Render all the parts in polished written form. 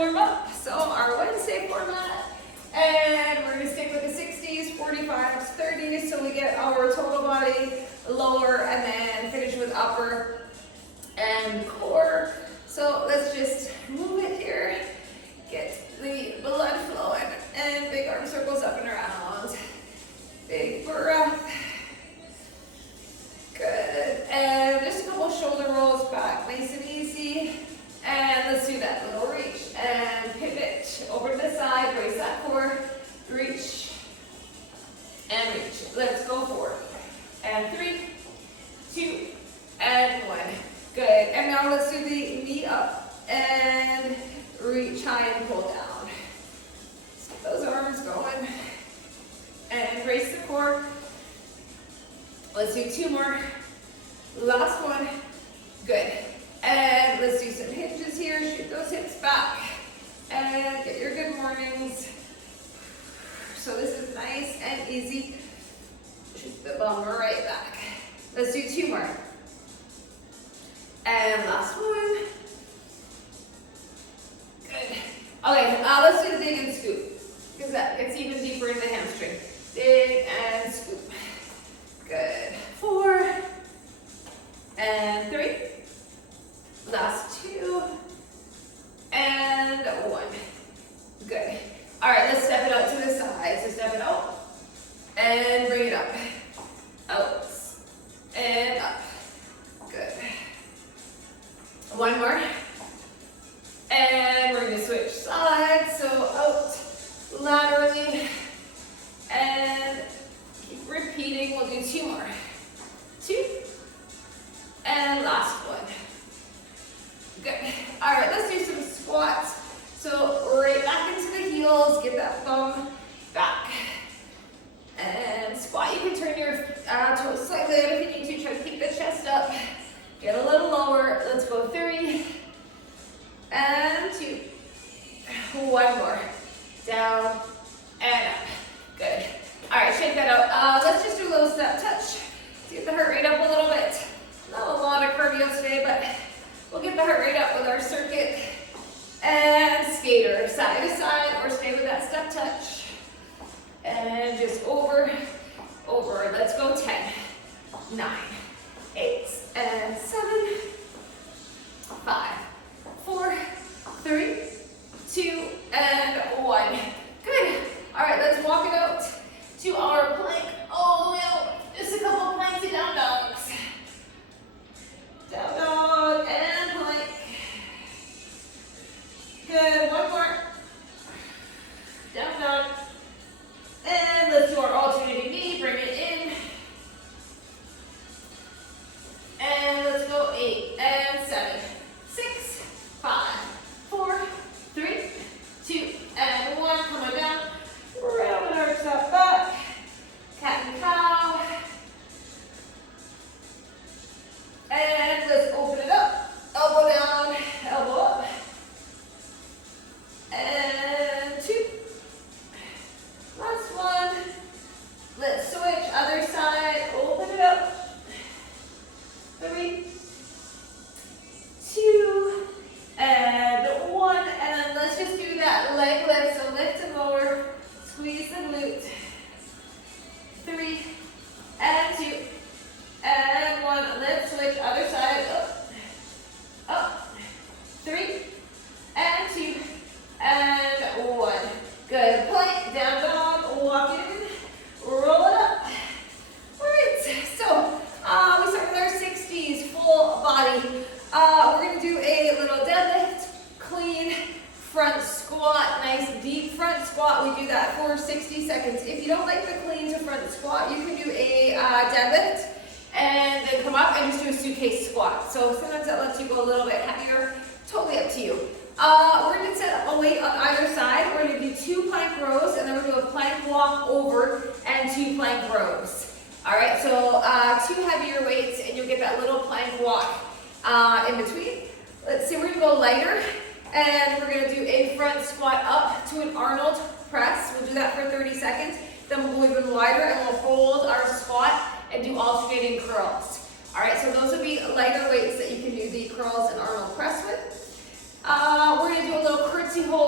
warm up. So our Wednesday format, and we're gonna stick with the 60s, 45s, 30s, so we get our total body lower, and then finish with upper and core. So let's just move it here, get the blood flowing, and big arm circles up and around. Big breath. Good. And just a couple shoulder rolls back, nice and easy. And let's do that little reach and pivot over to the side, raise that core, reach and reach. Let's go forward. And 3, 2, and 1. Good. And now let's do the knee up and reach high and pull down. Let's get those arms going. And raise the core. Let's do 2 more. Last one. Good. And let's do some hinges here. Shoot those hips back. And get your good mornings. So this is nice and easy. Shoot the bum right back. Let's do 2 more. And last one. Good. Okay, let's do the dig and scoop, because that gets even deeper in the hamstring. Dig and scoop. Good. 4 and 3. Last 2 and 1. Good. All right, let's step it out to the side. So step it out and bring it up. Out and up. Good. 1 more. And we're going to switch sides. So out laterally and keep repeating. We'll do 2 more. 2 and last one. Good. All right, let's do some squats. So right back into the heels, get that thumb back. And squat, you can turn your toes slightly out if you need to. Try to keep the chest up. Get a little lower. Let's go 3 and 2. 1 more. Down and up. Good. All right, shake that out. Let's just do a little step touch. Get the heart rate up a little bit. Not a lot of cardio today, but we'll get the heart rate up with our circuit. And skater, side to side, or stay with that step touch. And just over. Let's go 10, 9, 8, and 7, 5, 4, 3, 2, and 1. Good. All right, let's walk it out to our plank all the way out. Just a couple planks of down dogs. Down dog and plank. Good. 1 more. Down dog. And let's do our alternating knee. Bring it in. And let's go 8 and 7, 6, 5, 4, 3, 2, and 1. Come on down. Round and arch that back. Cat and cow. And let's open it up. Elbow down, elbow up. And 2. Last one. Let's switch. Other side. Open it up. 3, 2, and 1. And then let's just do that leg lift. So lift and lower. Squeeze the glute. 3 and 2 and 1. Let's switch. Other side. Up. 3 and 2 and 1. Good. Plank. Down dog. Walk it in. Roll it up. All right. So we start with our 60s full body. We're going to do a little deadlift, clean front squat, nice deep front squat. We do that for 60 seconds. If you don't like the clean to front squat, you can do a deadlift and then come up and just do a suitcase squat. So sometimes that lets you go a little bit heavier. Totally up to you. We're going to set a weight on either side. We're going to do 2 plank rows, and then we're going to do a plank walk over and 2 plank rows. All right, so 2 heavier weights, and you'll get that little plank walk in between. Let's see, we're going to go lighter, and we're going to do a front squat up to an Arnold press. We'll do that for 30 seconds. Then we'll go even wider, and we'll hold our squat and do alternating curls. All right, so those would be lighter weights that you can do the curls and Arnold press with. We're going to do a little curtsy hold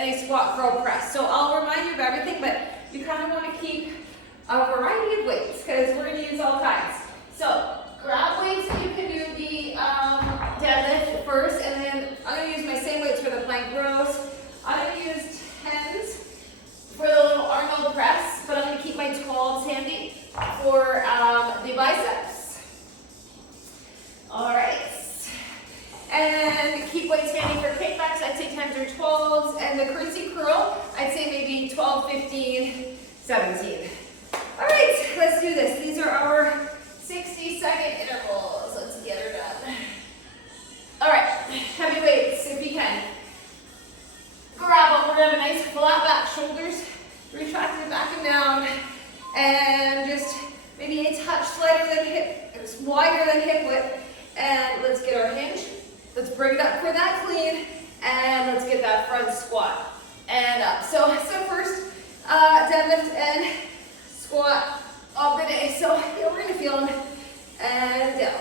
and a squat curl press. So I'll remind you of everything, but you kind of want to keep a variety of weights because we're going to use all kinds. So grab weights. You can do the deadlift first, and then I'm going to use my same weights for the plank rows. I'm going to use 10s for the little Arnold press, but I'm going to keep my 12s handy for the biceps. All right. And keep weights handy for kickbacks. I'd say 10s or 12s. And the curtsy curl, I'd say maybe 12, 15, 17. All right, let's do this. These are our 60-second intervals. Let's get her done. All right, heavy weights if you can. Grab them. We're going to have a nice flat back, shoulders retracted back and down. And just maybe a touch lighter than hip, wider than hip width. And let's get our hinge. Let's bring it up for that clean. And let's get that front squat. And up. So first, deadlift and squat of the day. So we're going to feel them. And down.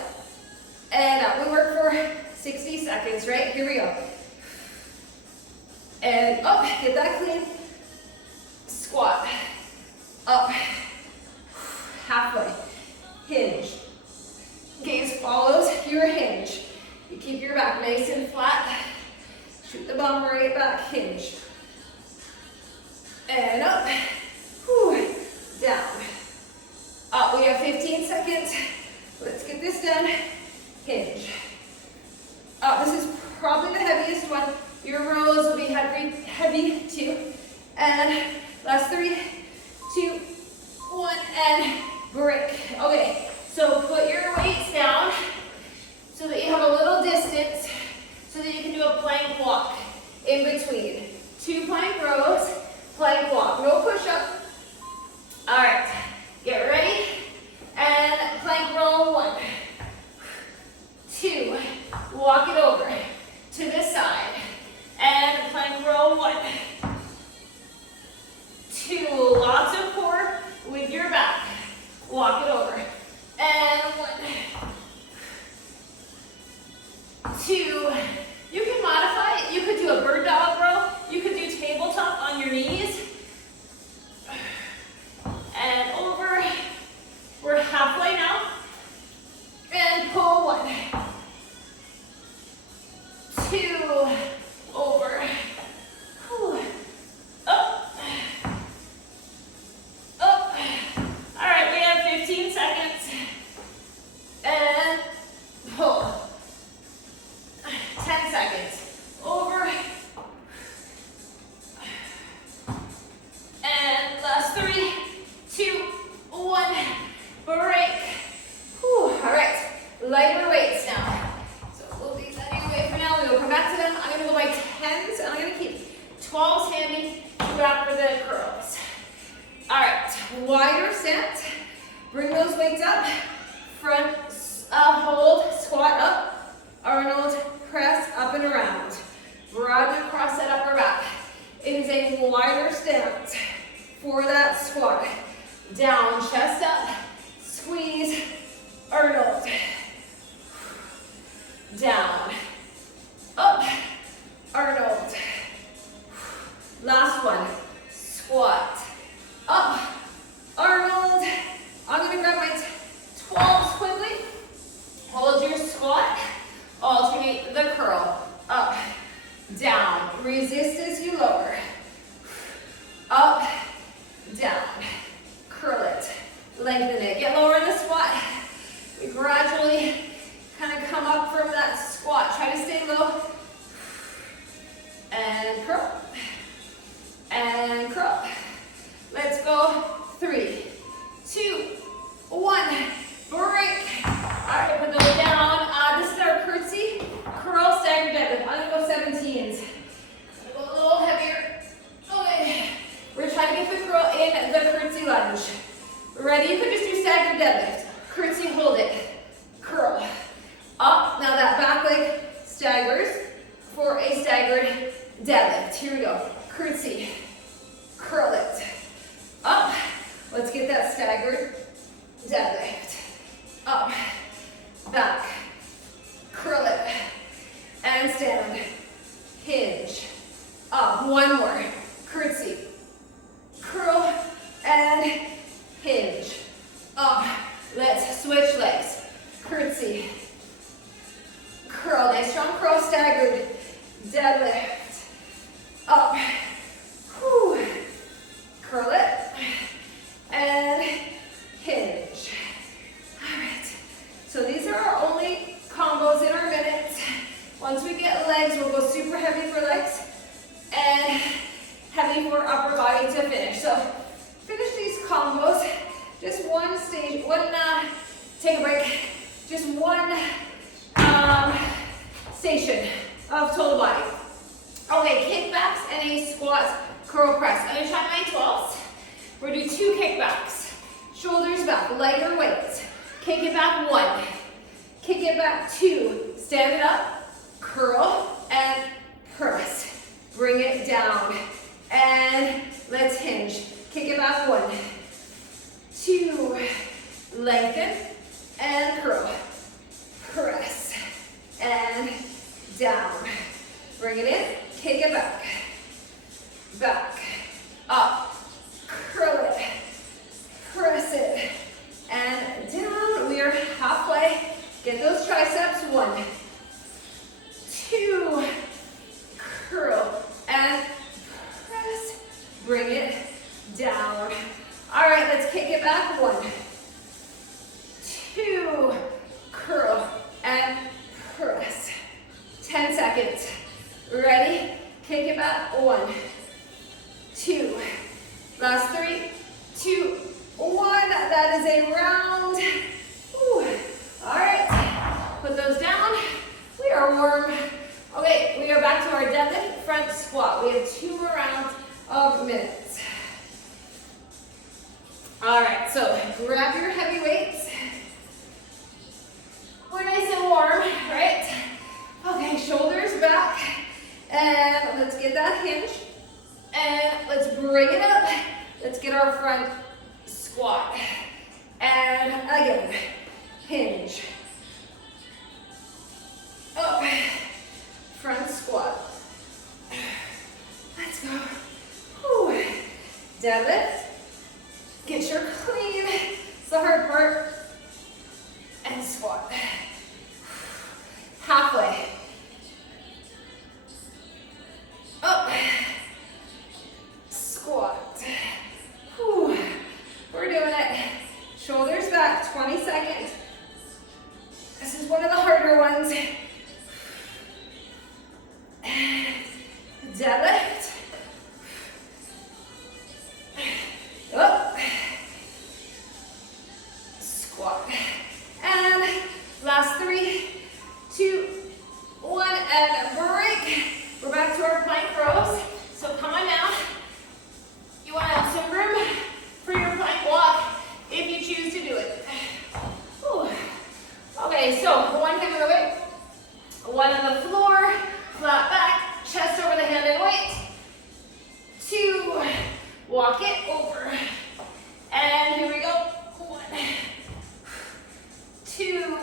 And up. We work for 60 seconds, right? Here we go. And up. Get that clean. Squat. Up. Halfway. Hinge. Gaze follows your hinge. You keep your back nice and flat. Shoot the bum right back. Hinge. And up. Whew. Down. Up. We have 15 seconds. Let's get this done. Hinge. Up. This is probably the heaviest one. Your rows will be heavy too. And last 3, 2, 1, and break. Okay, so put your weights down so that you have a little distance so that you can do a plank walk in between. 2 plank rows, plank walk. No push-up. All right, get ready. And plank row 1, 2, walk it over to this side. And plank row 1, 2, lots of core with your back. Walk it over. And 1, 2. You can modify it. You could do a bird dog row. You could do tabletop on your knees. And over. We're halfway now. And pull 1, 2. Over. Whew. Up. Up. All right, we have 15 seconds. And pull. 10 seconds. Over. And last 3, 2, 1. Break. Whew. All right, lighter weights now. We'll leave that away for now. We'll come back to them. I'm going to go by 10s, and I'm going to keep 12s handy after the curls. All right, wider set. Bring those weights up. Front hold, squat up. Arnold, press up and around. Broaden across that upper back. It is a wider stance for that squat. Down, chest up. Squeeze. Arnold. Down, up, Arnold. Last one, squat, up, Arnold. I'm going to grab my 12s quickly. Hold your squat, alternate the curl, up, down. Resist as you lower, up, down. Curl it, lengthen it. Get lower in the squat. We gradually kind of come up from that squat. Try to stay low. And curl. And curl. Let's go. 3, 2, 1. Break. All right, put those down. This is our curtsy curl staggered deadlift. I'm going to go 17s. I'm going to go a little heavier. Okay. We're trying to get the curl in the curtsy lunge. Ready? You could just do staggered deadlift. Curtsy, hold it. Curl. Up. Now that back leg staggers for a staggered deadlift. Here we go. Curtsy. Curl it. Up. Let's get that staggered deadlift. Up. Back. Curl it. And stand. Hinge. Up. Up, one more. Curtsy. Curl and hinge. Up, let's switch legs. Curtsy. Curl, nice strong curl, staggered. Deadlift. Up. Whew. Curl it. And hinge. All right. So these are our only combos in our minutes. Once we get legs, we'll go super heavy for legs and heavy for upper body to finish. So finish these combos. Just one stage, take a break. Just one station of total body. Okay, kickbacks and a squat curl press. I'm gonna try my 12s. We're gonna do 2 kickbacks. Shoulders back, lighter weights. Kick it back 1. Kick it back 2. Stand it up, curl, and press. Bring it down. And let's hinge. Kick it back 1. 2. Lengthen and curl. Press. And down. Bring it in. Kick it back. Back. Up. Curl it. Press it. And down. We are halfway. Get those triceps. 1. 2. Curl. And press. Bring it down. All right, let's kick it back. 1. 2. Curl. And press. 10 seconds. Ready? Kick it back. 1. 2. Last 3, 2, 1. That is a round. Whew. All right. Put those down. We are warm. Okay, we are back to our deadlift front squat. We have 2 more rounds of minutes. All right, so grab your heavy weights. We're nice and warm, right? Okay, shoulders back. And let's get that hinge. And let's bring it up. Let's get our front squat. And again, hinge. Up, front squat. Let's go. Whew. Deadlift. Get your clean. It's the hard part. And squat. Halfway. Up. Squat. Whew. We're doing it. Shoulders back, 20 seconds. This is one of the harder ones. Deadlift. Up. Squat. And last 3, 2, 1, and break. We're back to our plank rows. So come on down. You want to have some room for your plank walk if you choose to do it. Whew. Okay, so 1 hip on the weight, 1 on the floor, flat back, chest over the hand and weight. 2, walk it over. And here we go. 1, 2,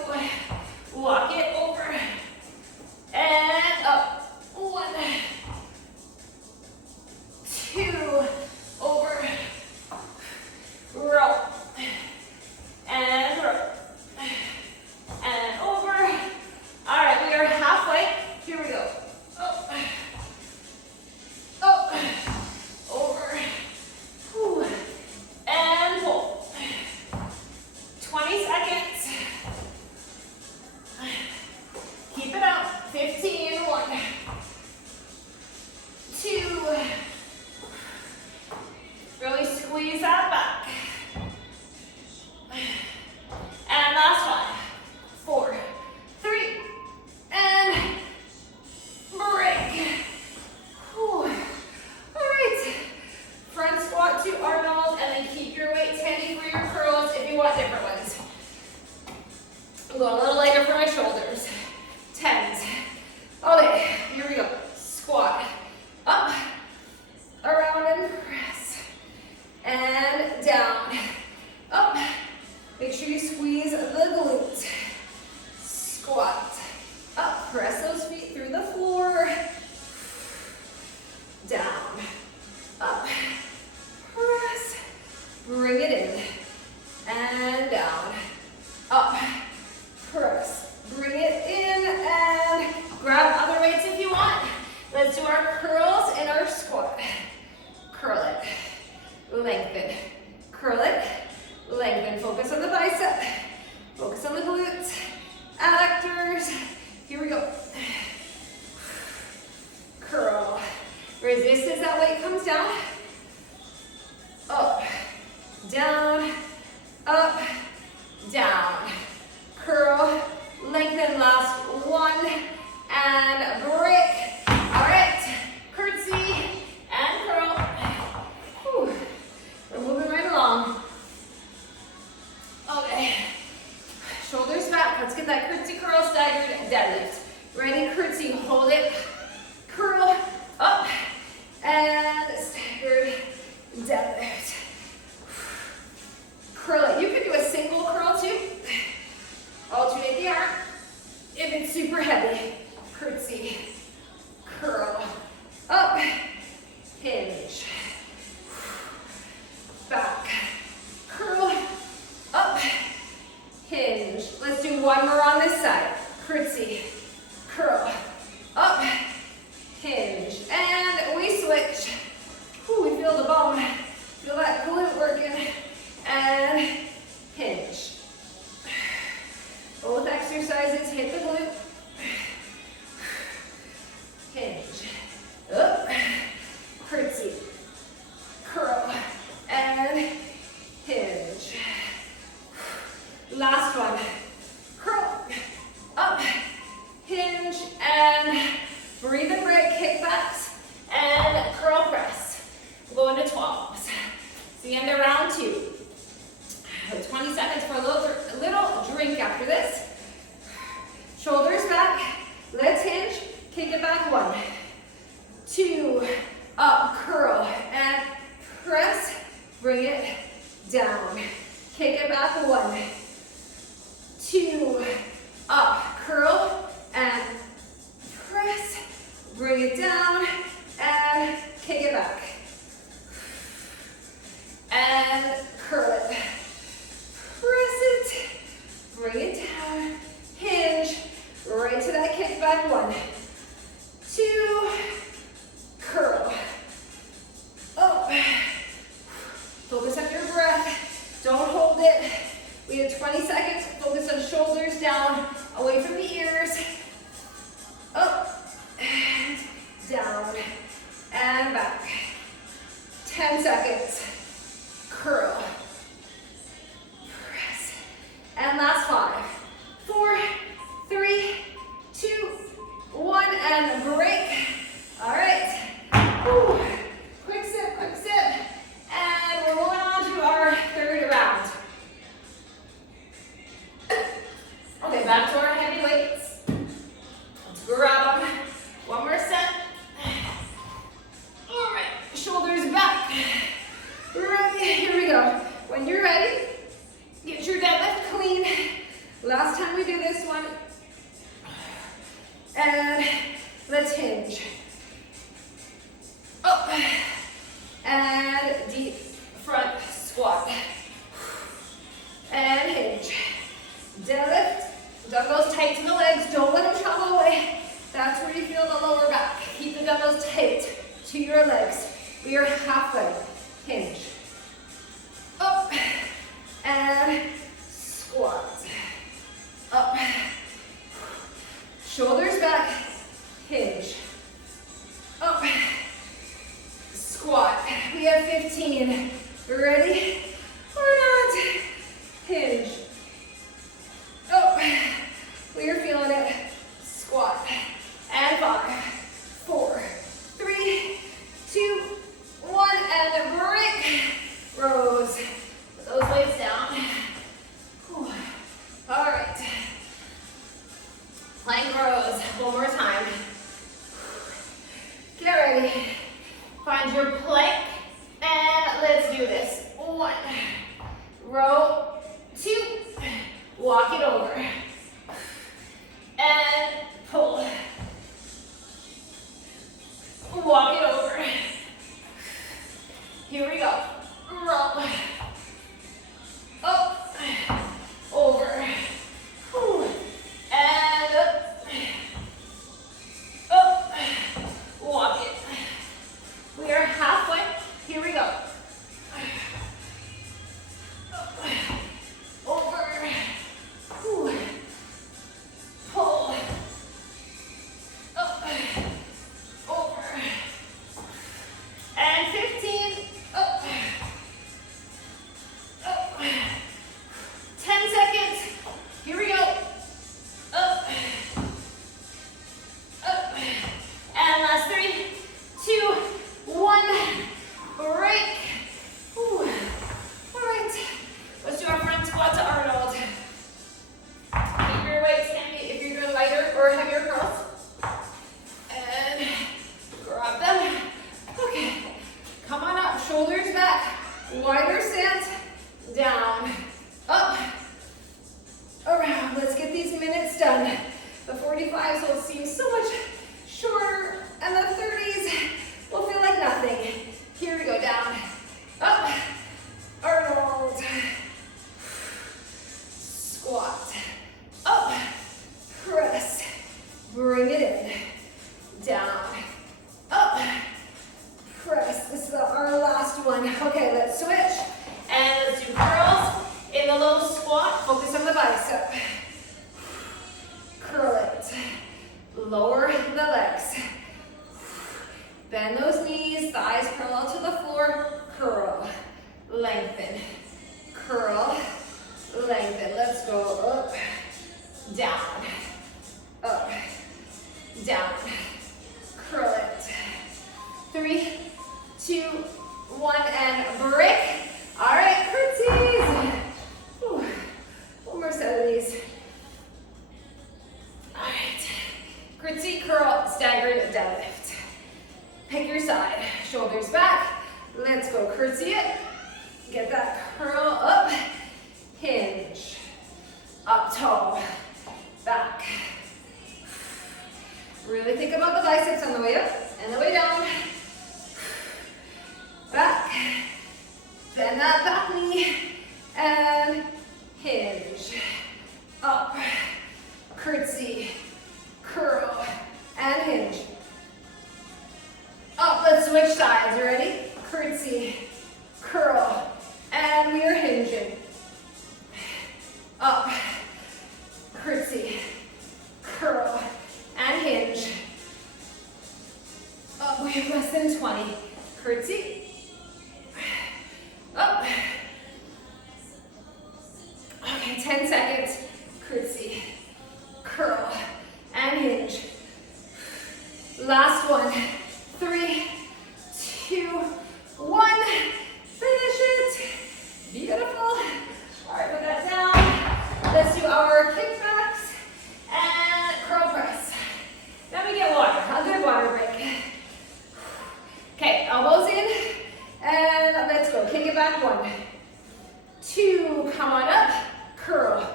walk it over. And up. 1, 2, over. Row. And row. And over. All right, we are halfway. Here we go. Up. Up. Over. Whew. And pull. 20 seconds. Keep it up. 15. 1. 2. Really squeeze that back. And last one. 4, 3, and break. Whew. All right. Front squat to Arnold, and then keep your weights handy for your curls if you want different ones. I'm going a little lighter for my shoulders. 10s. Okay, here we go. Squat. Up, around and press. And down. Up. Make sure you squeeze the glutes. Squat. Up. Press those feet through the floor. adductors. Here we go. Curl. Resist as that weight comes down. Up, down, up, down. Curl, lengthen, last one, and break. All right, curtsy and curl. Whew. We're moving right along. Okay, shoulders back. Let's get that curtsy, curl, staggered deadlift. Ready, curtsy, hold it. Curl, up, and staggered deadlift. Curl it. You can do a single curl too. Alternate the arm. If it's super heavy, curtsy, curl, up, hinge, back, curl, up, hinge. Let's do one more on this side. Curtsy, curl, up, hinge, and we switch. Ooh, we feel the bum. Feel that glute working, and hinge. Both exercises hit the glute. Hinge. Up. Curtsy. Curl. And hinge. Last one. Curl. Up. Hinge. And breathe and break. Kickbacks. And curl press. Go into 12s. It's the end of round 2. 20 seconds for a little drink after this. Shoulders back. Let's hinge. Kick it back. 1, 2, up, curl, and press. Bring it down. Kick it back. 1, 2, up, curl, and press. Bring it down, and kick it back. And curl it. Press it, bring it down, hinge, right to that kick back. 1, 2, curl, up. Focus on your breath, don't hold it. We have 20 seconds, focus on shoulders down, away from the ears, up, and down, and back. 10 seconds, curl. And last 5, 4, 3, 2, 1, and break. All right. Whew. Quick sip, and we're moving on to our 3rd round. Okay, back to our heavy weights. Let's grab them. One more set. All right, shoulders back. Ready? Here we go. When you're ready, get your deadlift clean. Last time we do this one. And let's hinge. Up. And deep front squat. And hinge. Deadlift. Dumbbells tight to the legs. Don't let them travel away. That's where you feel the lower back. Keep the dumbbells tight to your legs. We are halfway. Hinge. Up. And squat. Up. Shoulders back. Hinge. Up. Squat. We have 15. Ready or not? Hinge. Up. We are feeling it. Squat. And 5, 4, 3, 2, 1, and break. Rows. Put those weights down. Whew. All right. Plank rows. One more time. Get ready. Find your plank. And let's do this. 1. Row. 2. Walk it over. And pull. Walk it over. Here we go. Row. Up. Over. And up. lower the legs. Bend those knees, thighs parallel to the floor, curl, lengthen, curl, lengthen. Let's go up, down, up, down, curl it. 3, 2, 1, and break. All right, curtsies. Whew. One more set of these. All right, curtsy, curl, staggered deadlift. Pick your side, shoulders back. Let's go curtsy it. Get that curl up, hinge, up tall, back. Really think about the biceps on the way up and the way down. Back, bend that back knee, and hinge, up, curtsy, curl, and hinge. Up, let's switch sides, you ready? Curtsy, curl, and we are hinging. Up, curtsy, curl, and hinge. Up, we have less than 20. Curtsy, up. Okay, 10 seconds. Curtsy, curl, and hinge. Last one. 3, 2, 1. Finish it. Beautiful. All right, put that down. Let's do our kickbacks and curl press. Then we get water. A good water break. Okay, elbows in, and let's go. Kick it back. 1, 2. Come on up. Curl.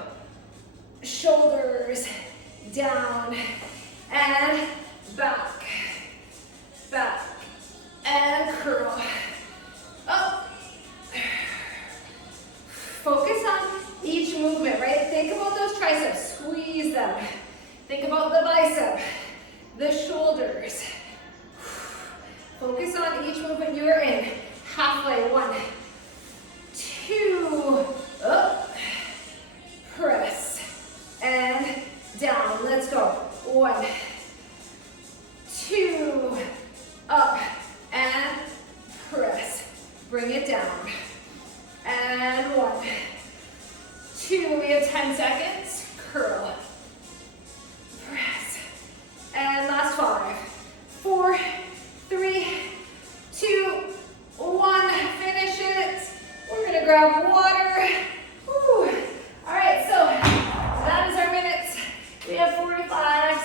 Shoulders down and back. Back and curl. Up. Focus on each movement, right? Think about those triceps. Squeeze them. Think about the bicep, the shoulders. Focus on each movement you are in. Halfway. 1, 2. Up. Press. And down. Let's go. 1, 2. Up and press. Bring it down. And 1, 2. We have 10 seconds. Curl. Press. And last 5, 4, 3, 2, 1. Finish it. We're going to grab water. Whew. All right, so that is our minutes. We have 45s.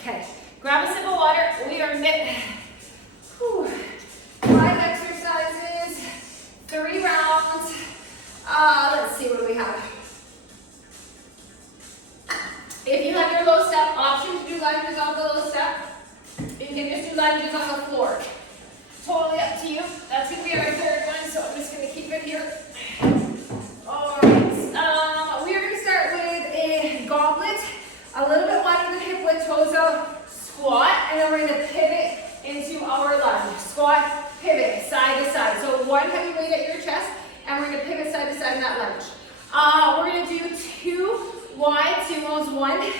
Okay. Grab a sip of water. We are knit. 5 exercises, 3 rounds. Let's see, what do we have? If you have your low step, option to do lunges on the low step. You can just do lunges on the floor. Totally up to you. That's going to be our third one, so I'm just going to keep it here. All right. We are going to start with a goblet, a little bit wider than hip width, toes out, squat, and then we're going to pivot into our lunge. Squat, pivot, side to side. So 1 heavy weight at your chest, and we're going to pivot side to side in that lunge. We're going to do 2 wide sumos, 1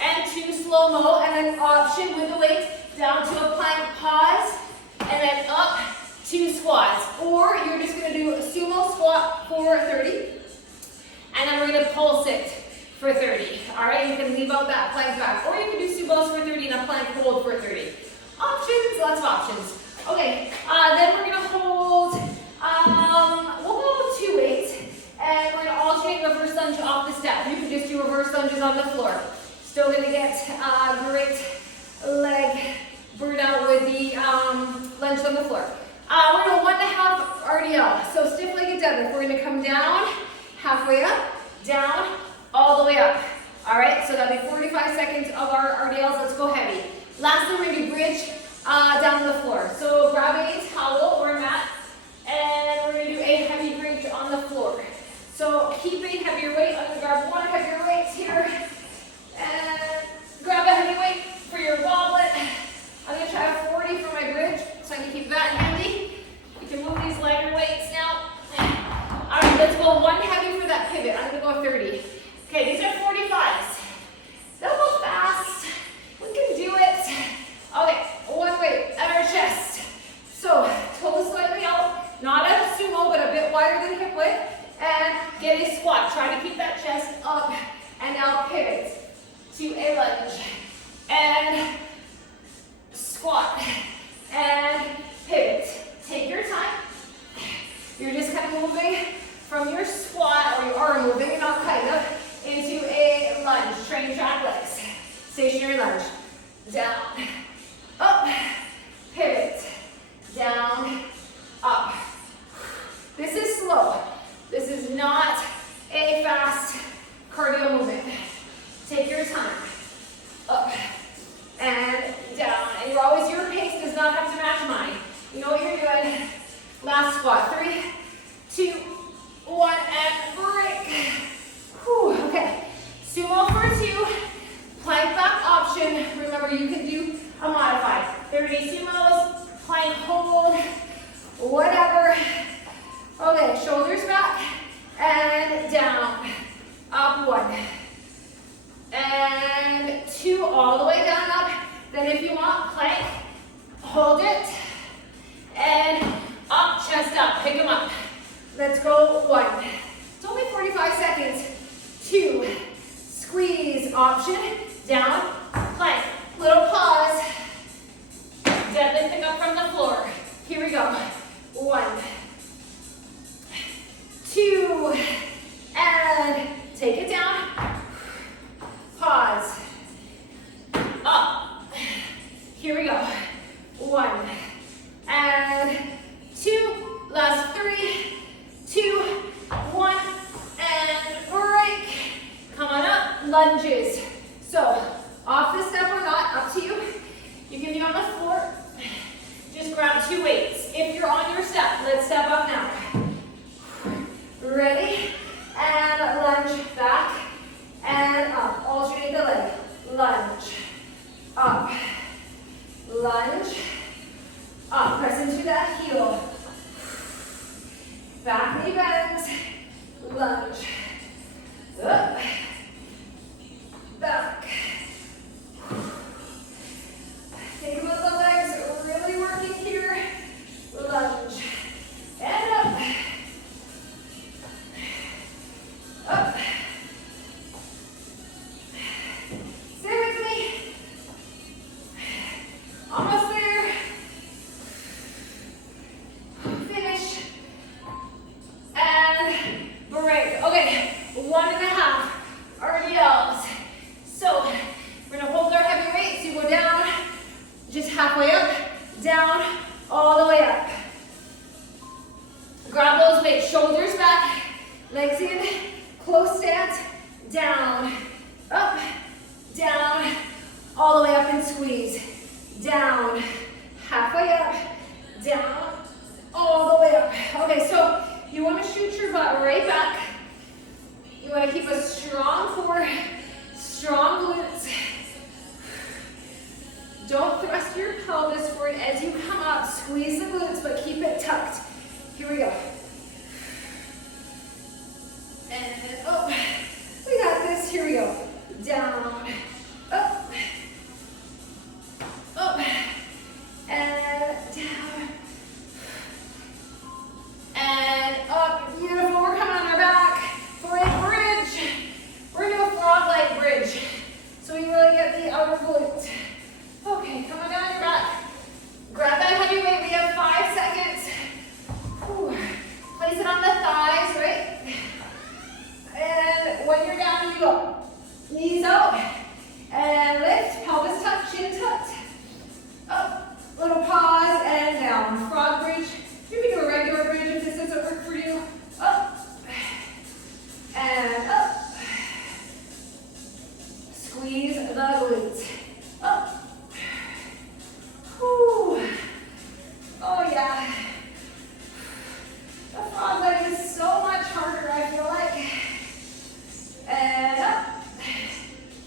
and 2 slow-mo, and then option with the weight down to a plank, pause, and then up 2 squats. Or you're just going to do a sumo squat for 30, and then we're going to pulse it for 30. All right, you can leave out that plank back, or you can do sumos for 30 and a plank hold for 30. Options, lots of options. Okay, then we're going to hold, we'll go with 2 weights, and we're going to alternate reverse lunge off the step. You can just do reverse lunges on the floor. Still going to get great leg burnout with the lunge on the floor. We're going to 1.5 RDL, so stiff legged deadlift. We're going to come down, halfway up, down, all the way up. All right, so that'll be 45 seconds of our RDLs. Let's go heavy. Lastly, we're going to do bridge down to the floor. So grab a towel or a mat, and we're going to do a heavy bridge on the floor. So keep a heavier weight. I'm going to grab 1 heavier weight here, and grab a heavy weight for your goblet. I'm going to try a 40 for my bridge, so I can keep that handy. You can move these lighter weights now. All right, let's go 1 heavy for that pivot. I'm going to go 30. Okay, these are 45s. They'll go to a lunge, and squat, and pivot. Take your time. You're just kind of moving from your squat, or you are moving, and not kind of, into a lunge. Train track legs. Stationary lunge. Down, up, pivot, down, up. This is slow. This is not a fast cardio movement. Take your time. Up and down. And you're always, your pace does not have to match mine. You know what you're doing. Last squat. 3, 2, 1, and break. Whew, okay. Sumo for 2. Plank back option. Remember, you can do a modified. 30 sumos, plank hold, whatever. Okay, shoulders back and down. Up 1. And 2, all the way down, up. Then if you want, plank, hold it. And up, chest up, pick them up. Let's go. 1. It's only 45 seconds. 2, squeeze option, down, plank. Little pause. Deadlifting up from the floor. Here we go. 1, 2, and take it down. Pause. Up. Here we go. 1, and 2. Last 3, 2, 1, and break. Come on up. Lunges. So, off the step or not, up to you. You can be on the floor. Just grab 2 weights. If you're on your step, let's step up now. Ready? And lunge back and up. Alternate the leg. Lunge. Up. Lunge. Up. Press into that heel. Back knee bends. Lunge. Up. Back. Think about the legs really working here. Lunge. And up. Up. Stay with me. Almost there. Finish. And break. Okay, 1.5 RDLs. So we're gonna hold our heavy weights. You go down, just halfway up, down, all the way up. Grab those weights, shoulders back, legs in, close stance, down, up, down, all the way up and squeeze. Down, halfway up, down, all the way up. Okay, so you want to shoot your butt right back. You want to keep a strong core, strong glutes. Don't thrust your pelvis forward as you come up. Squeeze the glutes, but keep it tucked. Here we go. And up. We got this. Here we go. Down, up, up, and down, and up. Beautiful. We're coming on our back for a bridge. We're gonna do a frog leg bridge, so we really get the outer glute. Okay, come on down your back. Grab that heavy weight. We have 5 seconds. Whew. Place it on the thighs, right? And when you're down, you go. Knees out. And lift. Pelvis tucked, chin tucked. Up. Little pause and down. Frog bridge. You can do a regular bridge if this doesn't work for you. Up. And up. Squeeze the glutes. Up. Whew. Oh yeah. The frog leg is so much harder, I feel like. And up.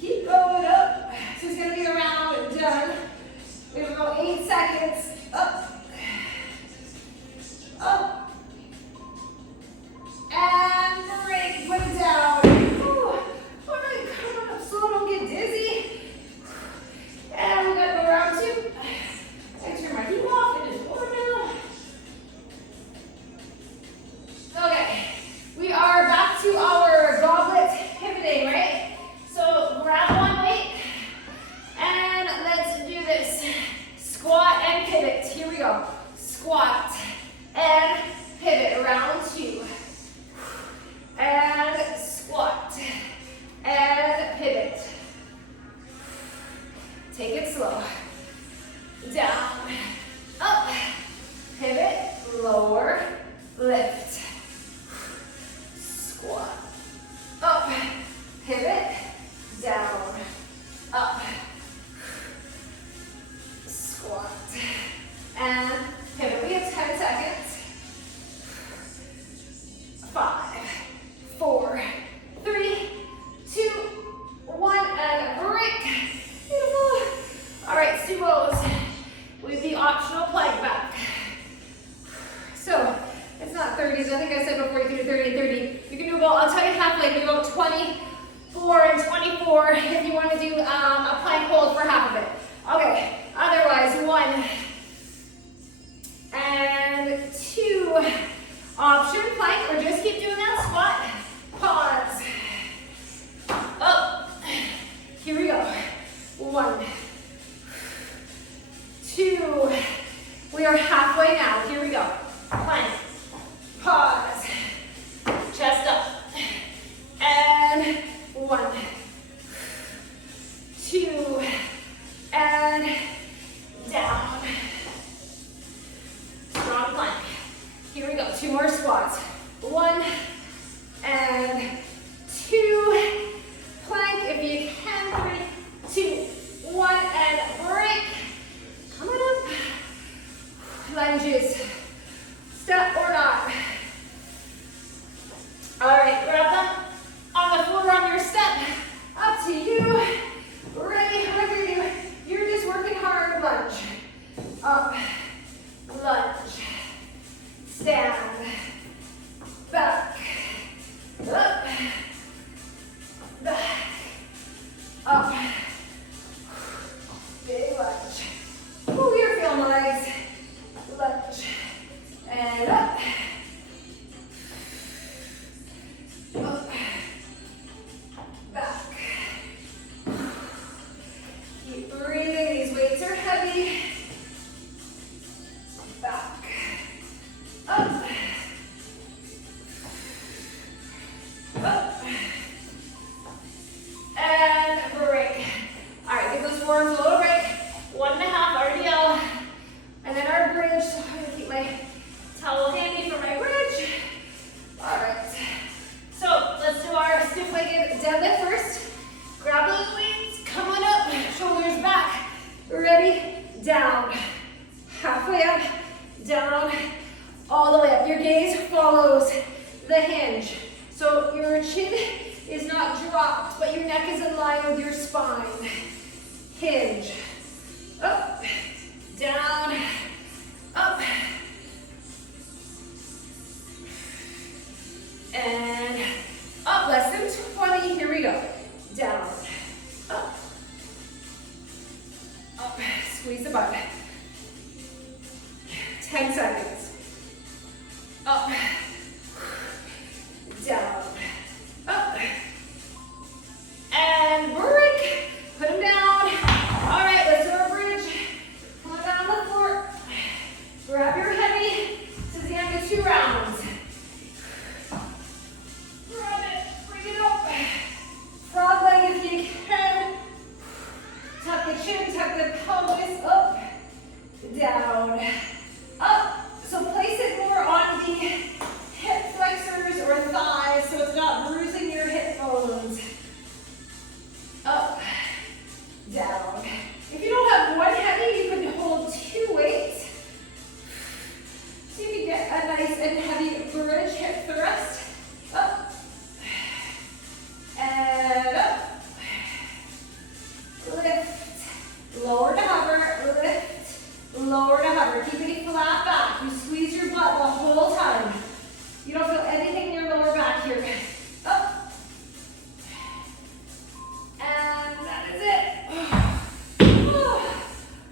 Keep going up. This is going to be around and done. We have about 8 seconds. Up. Up. And break. Put it down. Whew. All right, come on up slow. Don't get dizzy. or if you want to do a plank hold for half of it. Okay, otherwise 1 and 2. Option plank, or just keep doing that squat. Pause. Up. Here we go. 1, 2. We are halfway now. Here we go. Plank. Pause. Chest up. And 1, 2, and down. Strong plank. Here we go. 2 more squats. 1 and 2. Plank if you can. 3, 2, 1, and break. Come on up. Lunges. Step or not. All right, grab them on the floor on your step. Up to you. Ready, however you're just working hard. Lunge. Up. Lunge. Stand. Back. Up. Back. Up. Big lunge. Ooh, you're feeling my legs. Lunge. And up. Up. Back. Keep breathing. These weights are heavy. Back. Up. Up. And break. All right, give those forearms a little break. 1.5 RDL. And then our bridge. So I'm going to keep my towel handy for my bridge. All right. So let's do our stiff-legged deadlift first. Grab those weights. Come on up. Shoulders back. Ready? Down. Halfway up. Down. All the way up. Your gaze follows the hinge. So your chin is not dropped, but your neck is in line with your spine. Hinge. Up. Down. Up. And up. Less than 20. Here we go. Down. Up. Up. Squeeze the butt. 10 seconds. Up. Down. Up. And break. Put them down. All right, let's do our bridge. Come on down on the floor. Grab your heavy. This is the end of 2 rounds. Grab it. Bring it up. Frog leg if you can. Tuck the chin, tuck the pelvis up. Down. Up. So place it more on the hip flexors or thighs so it's not bruising your hip bones. Up. Down. If you don't have one heavy, you can hold 2 weights. So you can get a nice and heavy bridge hip thrust. Up. And up. Lift. Lower to hover. Lift. Lower to hover. Keeping it flat back. You squeeze your butt the whole time. You don't feel anything in your lower back here. Up. And that is it.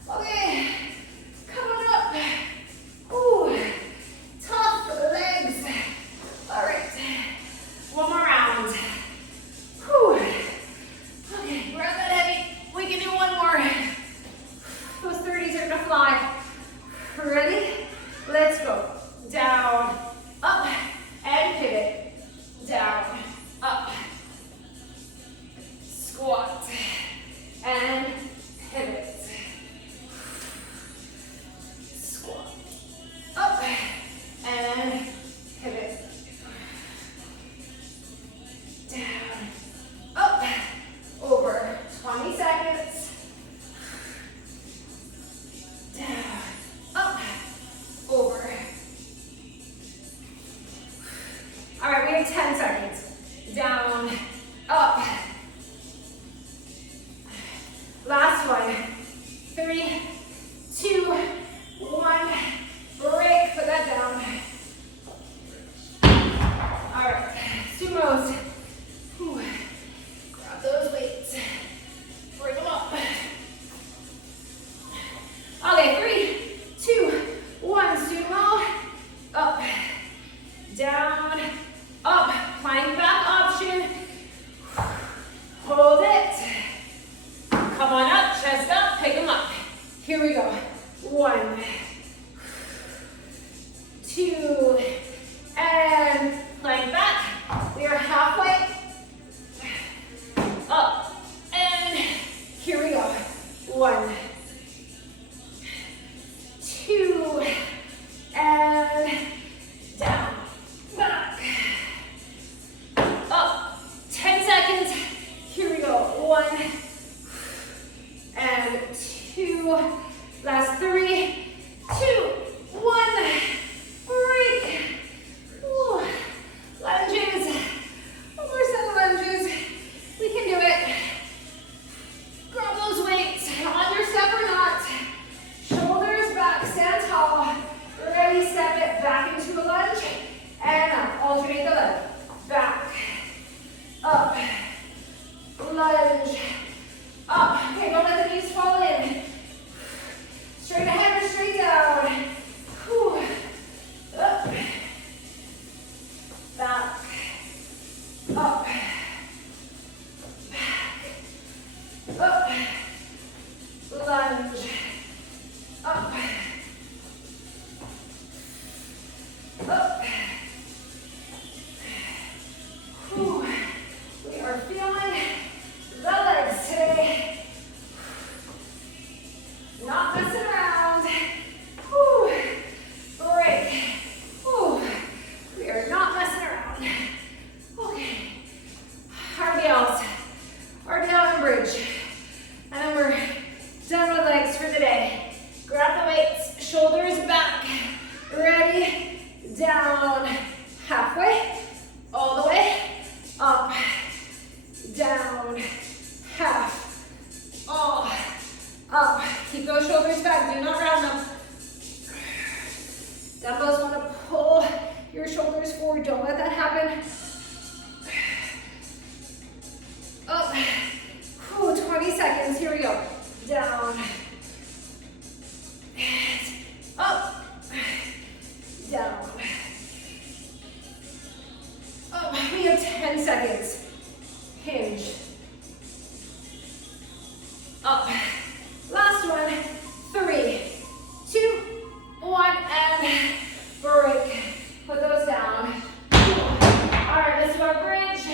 Okay. Come on up. Ooh. Tough legs. All right. One more round. Whew. Okay, grab that heavy. We can do one more. Those 30s are gonna fly. Ready? Let's go. Down, up, and pivot. Down, up. Squat, and pivot. Squat, up, and pivot. Down, up, over 20 seconds. Down, up, over. All right, we have 10 seconds. Down, up. 1 and 2. Last 3, 2, 1. Break. Ooh. Lunges. 1 more set of lunges. We can do it. Grab those weights. On your step or not. Shoulders back. Stand tall. Ready, step it back into a lunge. And up. Alternate the leg. Back. Up. Lunge. Up. Okay, don't let the knees fall in. Straight ahead or straight down. Whew. Up. Back. Up. Back. Up. Lunge. Up. Up. Whew. We are feeling the legs today. Not messing around. Whew. Break. Whew. We are not messing around. Okay. RDLs. RDL and bridge. And then we're done with legs for the day. Grab the weights. Shoulders back. Ready. Down. Halfway. All the way. Up. Down. Half. All. Up. Keep those shoulders back. Do not round them. Dumbbells want to pull your shoulders forward. Don't let that happen. Up. Whew, 20 seconds. Here we go. Down. And up. Down. Up. We have 10 seconds. Hinge. Up. Last one. 3, 2, 1, and break. Put those down. All right, let's do our bridge.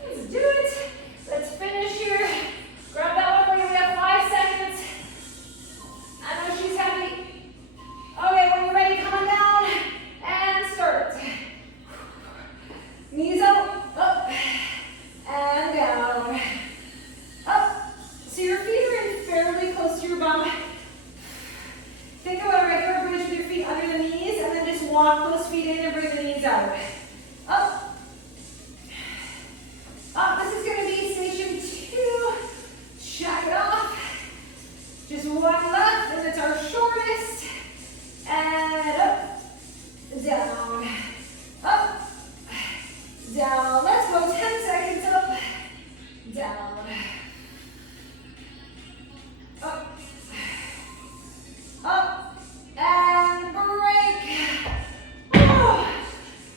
Let's do it. Let's finish here. Grab that one. We have 5 seconds. I know she's heavy. Okay, when you're ready, come on down and start. Knees up, and down. Up. So your feet are in fairly close to your bum. Think about a regular bridge with your feet under the knees, and then just walk those feet in and bring the knees out. Up. Up. This is going to be station 2. Check it off. Just one left, and it's our shortest. And up. Down. Up. Down. Let's go 10 seconds up. Down. Up. Up. And break. Oh.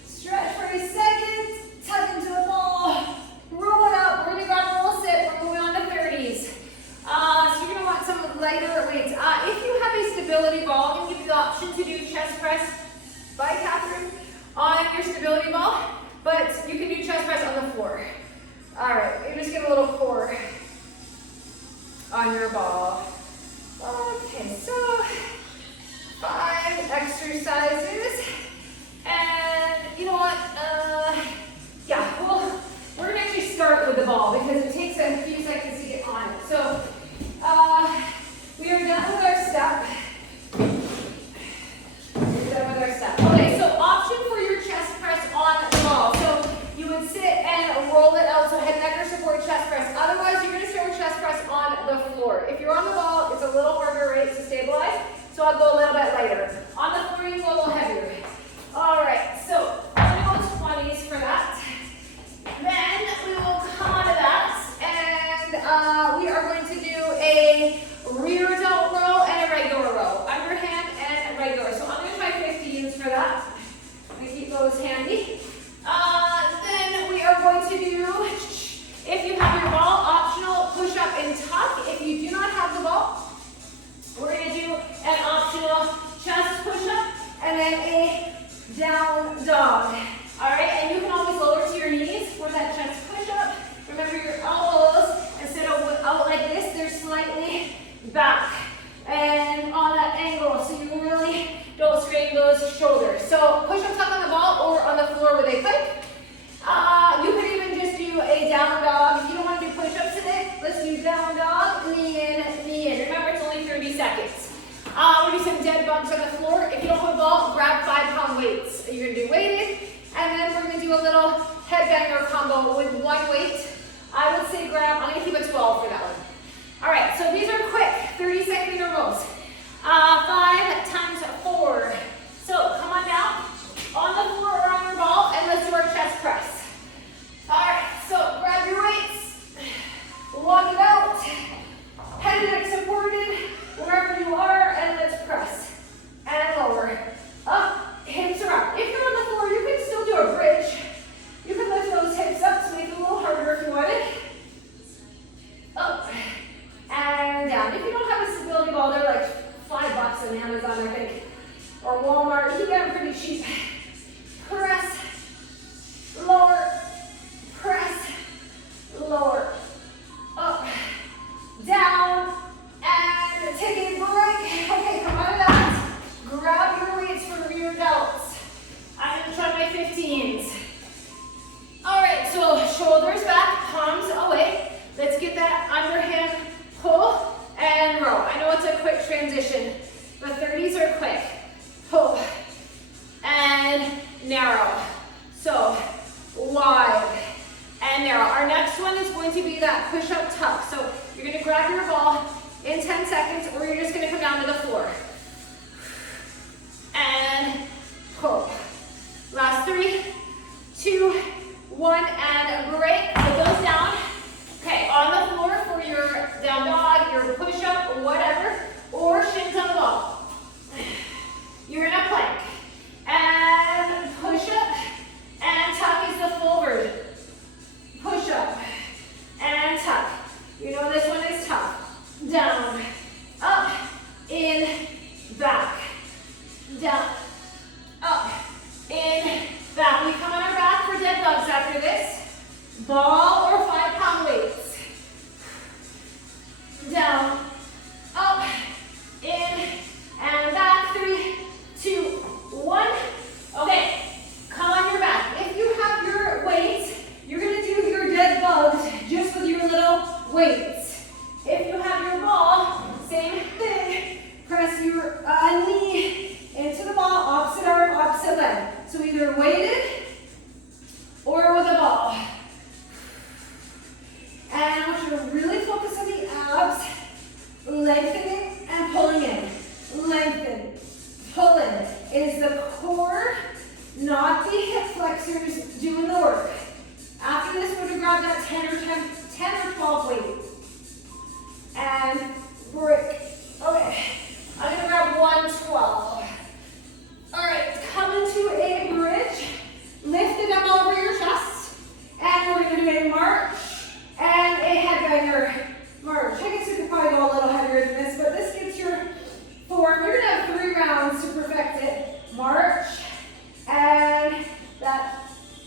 Stretch for a second. Tuck into the ball. Roll it up. We're going to grab a little sit. We're moving on to 30s. So you're going to want some lighter weights. If you have a stability ball, I'm going to give you the option to do chest press by Catherine on your stability ball. But you can do chest press on the floor. All right, you just get a little core on your ball. Okay, so 5 exercises. And you know what? Yeah, we're gonna actually start with the ball because it takes a few seconds to get on it. So we are done with our step. Okay, so option for your chest press on the ball. So you would sit and roll it out, so head, neck, or support chest press. Otherwise, you're going to start with chest press on the floor. If you're on the ball, it's a little harder, right, to stabilize, so I'll go a little bit lighter. On the floor, you go a little heavier. All right, so I'm going to go 20s for that. Then we will come on to that, and we are going to do a rear delt row and a regular row. Underhand and regular. So I'm going to try 50s for that. I'm going to keep those handy. Then we are going to do, if you have your ball, optional push-up and tuck. If you do not have the ball, we're going to do an optional chest push-up and then a down dog. All right, and you can always lower to your knees for that chest push-up. Remember your elbows, instead of out like this, they're slightly back and on that angle, so you really don't strain those shoulders. So push-up tuck on the ball or on the floor with a plank. You could even just do a down dog. If you don't want to do push-ups today, bugs on the floor. If you don't have a ball, grab 5-pound weights. You're gonna do weighted, and then we're gonna do a little headbanger combo with one weight. I would say grab, I'm gonna keep it 12 for that one. All right, so these are quick, 30-second intervals. 5 times 4. So come on down, on the floor or on your ball, and let's do our chest press. All right, so grab your weights, walk it out, head and neck supported, wherever you are, and let's press. And lower, up, hips around. If you're on the floor, you can still do a bridge. You can lift those hips up to make it a little harder if you want it. Up, and down. If you don't have a stability ball, they're like $5 on Amazon, I think, or Walmart. You can get them pretty cheap. Press, lower, press, lower, up, down, and take a break. Okay, come on to that. Grab your weights for rear delts. I'm gonna try my 15s. All right, so shoulders back, palms away. Let's get that underhand pull and row. I know it's a quick transition, but 30s are quick. Pull and narrow. So wide and narrow. Our next one is going to be that push-up tuck. So you're gonna grab your ball in 10 seconds, or you're just gonna come down to the floor. And pull. Last 3, 2, 1, and break. Put those down. Okay, on the floor for your down dog, your push-up, whatever, or shins on the ball. You're in a plank. And push up, and tuck is the full version. Push up, and tuck. You know this one is tough. Down, up, in, back. Down, up, in, back. We come on our back for dead bugs after this. Ball or 5-pound weights. Down, up, in, and back. 3, 2, 1. Okay, come on your back. If you have your weights, you're gonna do your dead bugs just with your little weights. If you have your ball, same thing. Press your knee into the ball, opposite arm, opposite leg. So either weighted or with a ball. And I want you to really focus on the abs, lengthening and pulling in. Lengthen, pull in. It is the core, not the hip flexors doing the work. After this, we're going to grab that 10 or 12 weight. And break. Okay, I'm going to grab 112. All right, come into a bridge. Lift it up over your chest. And we're going to do a march and a headbanger march. I guess you could probably go a little heavier than this, but this gets your form. You're going to have 3 rounds to perfect it. March and that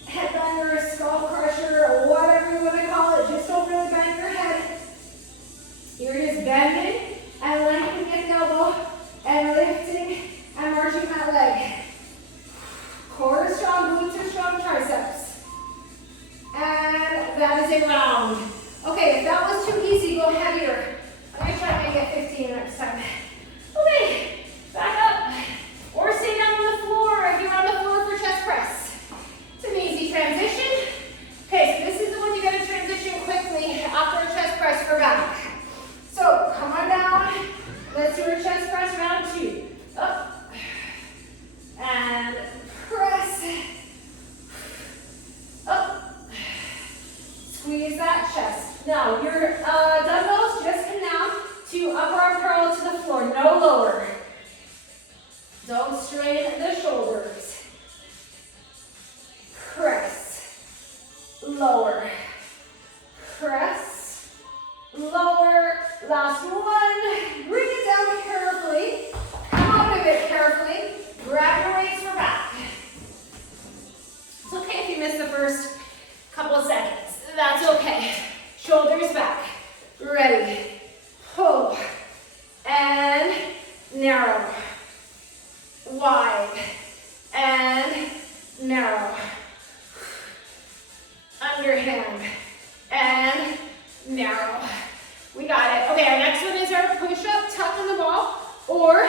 headbanger, skull crusher, or whatever you want to call it. Just don't really bang your head. You're just bending and lengthening at the elbow and lifting and marching that leg. Core is strong, glutes are strong, triceps. And that is a round. Okay, if that was too easy, go heavier. I'm going to try to make it 15 next time. Okay, back up. Or stay down on the floor if you're on the floor for chest press. It's an easy transition. Okay, so this is the one you got to transition quickly after a chest press for back. So come on down. Let's do our chest press round 2. Up. And press. Up. Squeeze that chest. Now, your dumbbells just come down to upper arm curl to the floor, no lower. Don't strain the shoulders. Press. Lower. Press. Lower. Last one. Bring it down carefully. Come out of it carefully. Grab your weights for back. It's okay if you miss the first couple of seconds. That's okay. Shoulders back. Ready. Pull. And narrow. Wide. And narrow. Underhand. And narrow. We got it. Okay, our next one is our push-up, tuck on the ball, or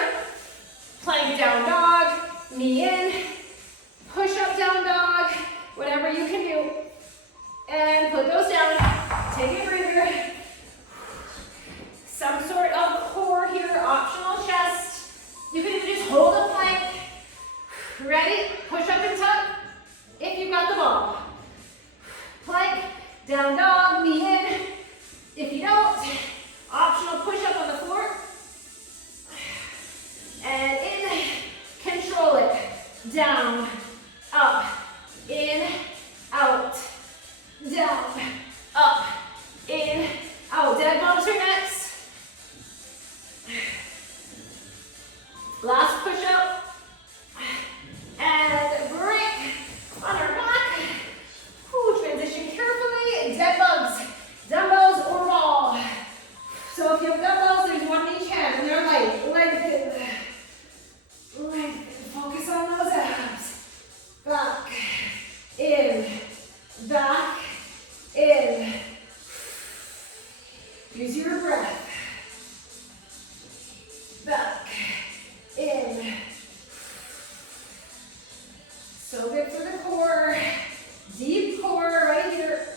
Plank down dog, knee in, push up down dog, whatever you can do. And put those down, take a breather. Some sort of core here, optional chest. You can even just hold a plank. Ready? Push up and tuck if you've got the ball. Plank, down dog, knee in. If you don't, optional push up on the floor. And in, control it. Down, up, in, out, down, up, in, out. Dead bugs are next. Last push up. And break on our back. Ooh, transition carefully. Dead bugs, dumbbells or ball. So if you have dumbbells, there's one in each hand, and they're light. Lengthen. Lengthen. Focus on those abs. Back, in, back, in. Use your breath. Back, in. So good for the core. Deep core right here.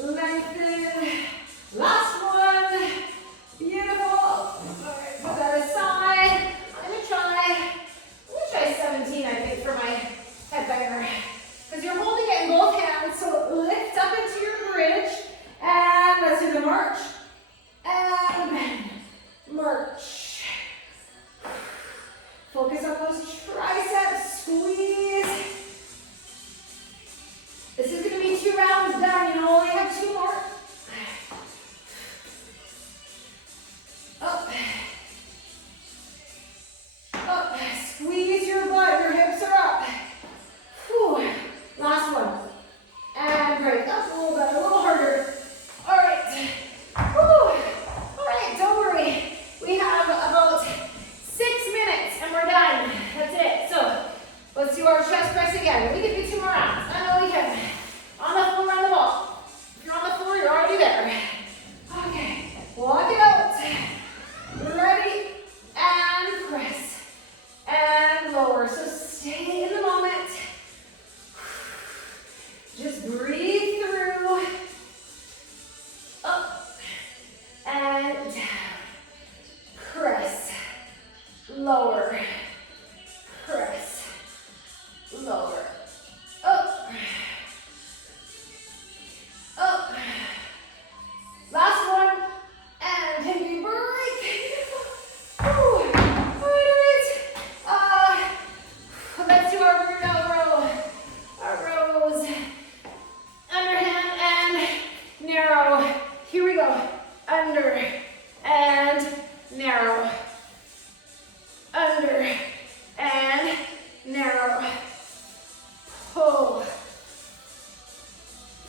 Lengthen. Last one. Beautiful. All right, put that aside. I'm gonna try 17, I think, for my headbanger. Because you're holding it in both hands, so lift up into your bridge. And let's do the march. And bend. March. Focus on those triceps. Squeeze. This is going to be 2 rounds done. You only have 2 more. Up. Up. Squeeze your butt. Your hips are up. Whew. Last one. And break up a little bit. A little harder. All right. Whew. All right. Don't worry. We have about 6 minutes and we're done. That's it. So let's do our chest press again. We can do 2 more rounds. I know we can. On the floor, on the ball. If you're on the floor, you're already there. Okay. Walk it out. Ready. And press. And lower. So stay in the moment. Just breathe through. Up. And down. Press. Lower. Press. Lower. Up. Up. Last one. And take a break. Whew. All right. Let's do our rear delt row. Our rows. Underhand and narrow. Here we go. Under and narrow. Under and narrow. Pull.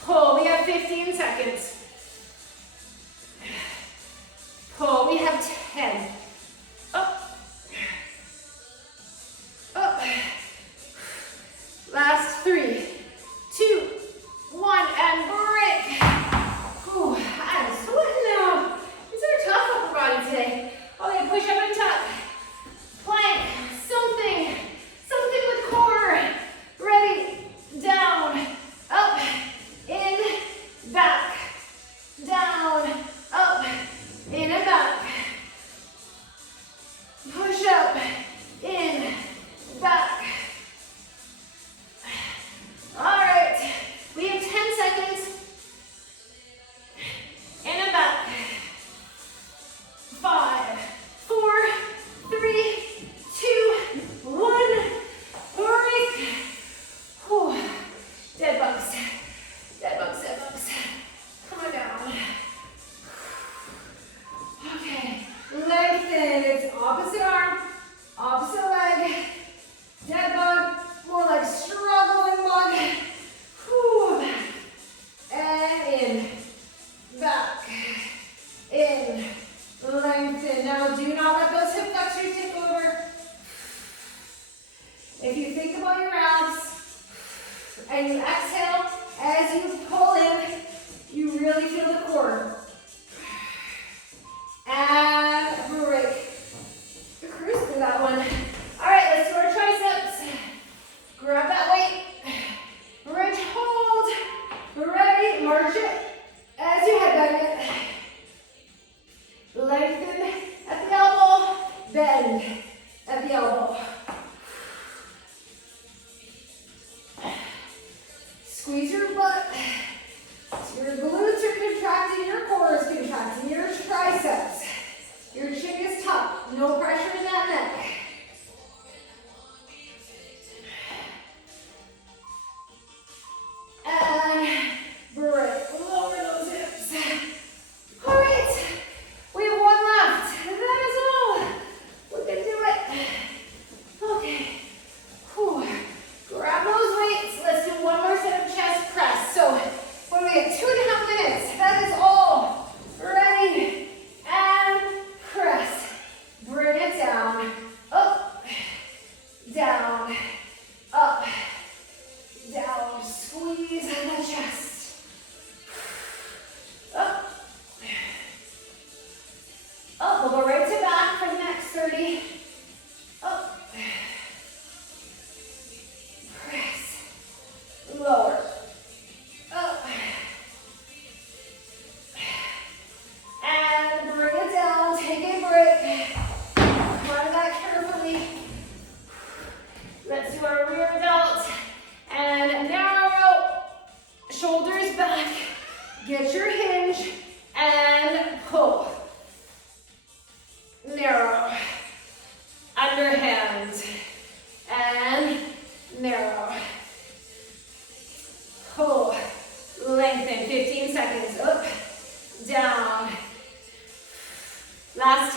Pull. We have 15 seconds. Pull. We have 10. Up. Up. Last 3, 2, 1, and break. Whew, I'm sweating now. These are tough upper body today. Okay, push up and tuck. Plank, something with core. Ready, down, up, in, back, down, up, in and back. Push up, in, back. All right, we have 10 seconds. In and back. 5, 4, 3, 2, 1. Break. Whew. Dead bugs. Dead bugs, dead bugs. Come on down. Okay. Lengthen. It's opposite arm, opposite leg. Dead bug. More like struggling bug. Whew. And in. Back. In. Lengthen. Now do not let those hip flexors take over. If you think about your abs and you exhale as you pull in, you really feel the core. And break. Cruise through that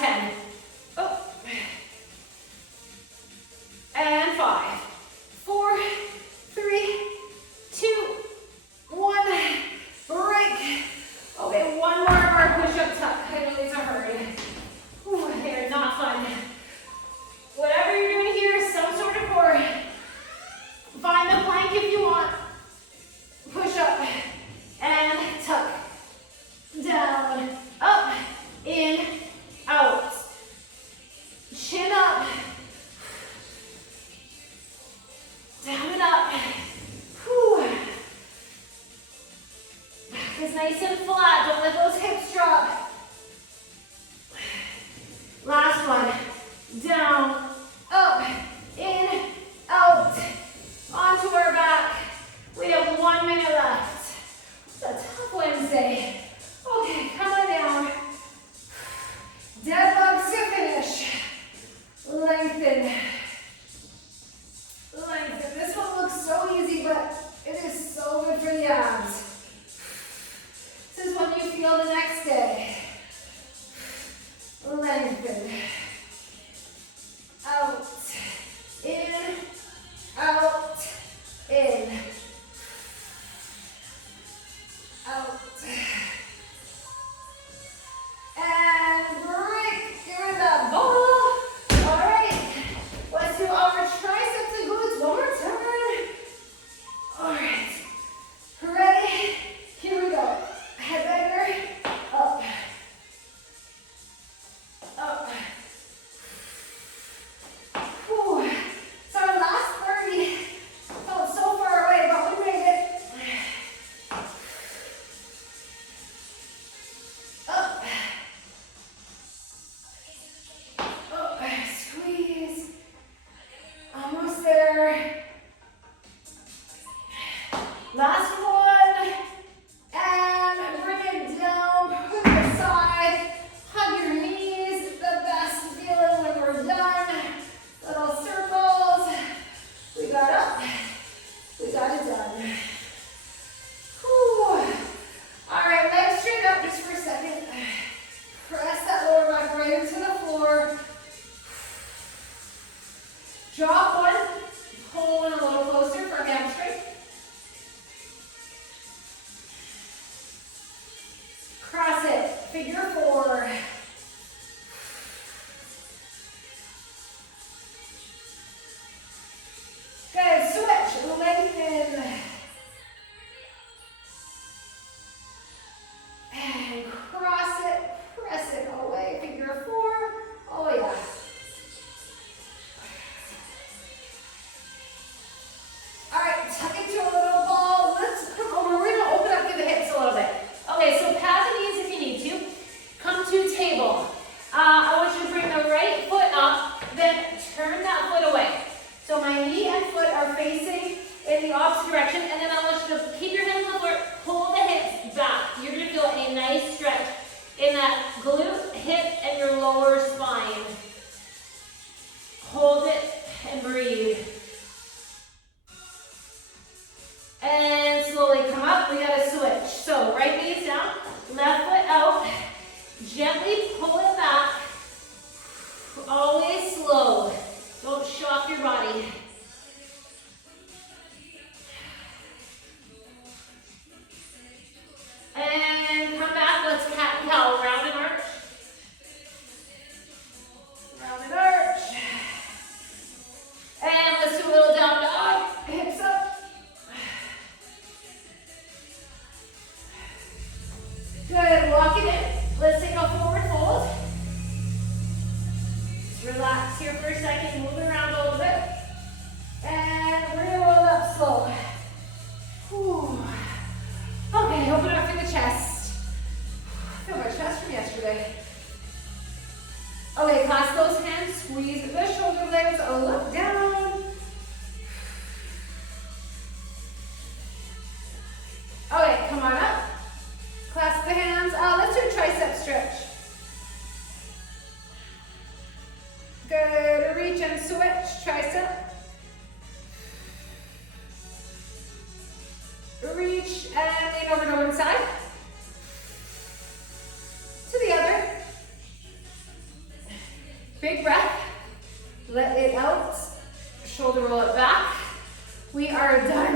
10. Oh. And 5, 4, 3, 2, 1. Break. Okay, one more of our push-up tuck. I know these are hard. Ooh, they are not fun. Whatever you're doing here, some sort of core. Find the plank if you want. Push up and tuck. Down, up, in, out. Chin up. Down and up. Whew. Back is nice and flat. Don't let those hips drop. Last one. Down, up, in, out. Onto our back. We have 1 minute left. It's a tough Wednesday. Okay, come on down. Dead bugs to finish. Lengthen. Lengthen. This one looks so easy, but it is so good for the abs. This is what you feel the next day. Lengthen. Out. In. Out. In. Out. And break. Give it that ball. All right. Let's do our triceps and glutes one more time. All right. Ready? Here we go. Headbanger. Up. Up. Whew. It's our last 30. Felt so far away, but we made it. Up. Up. Squeeze. Almost there. Last one. And bring it down. Put it aside. Hug your knees. The best feeling when we're done. Little circles. We got up. We got it done. Whew. All right, legs straight up just for a second. Press that lower back right into the floor. Drop one. Pull one a little closer for hamstring. Cross it. Figure 4. Good. Switch. Lengthen. And cross it. Press it away. Figure 4. Oh, yeah. All right. Tuck into a little ball. Let's come over. We're going to open up, give the hips a little bit. Okay, so pad the knees if you need to. Come to table. I want you to bring the right foot up, then turn that foot away. So my knee and foot are facing in the opposite direction, and then I want you to keep your hands on the floor, pull the hips back. You're going to feel a nice stretch in that glute, hip, and your lower spine. Hold it and breathe. And slowly come up. We got to switch. So right knee is down, left foot out. Gently pull it back. Always slow. Don't shock your body. And come back. Let's cat and cow. Round and arch. Round and arch. And let's do a little down dog. Hips up. Good, walk it in. Let's take a forward fold. Just relax here for a second, move it around a little bit. And we're gonna roll up slow. Whew. Okay, open up through the chest. Feel my chest from yesterday. Okay, clasp those hands, squeeze the shoulder blades, look down. Okay, come on up. Clasp the hands. Let's do a tricep stretch. Good. Reach and switch. Tricep. Reach and lean over to one side. To the other. Big breath. Let it out. Shoulder roll it back. We are done.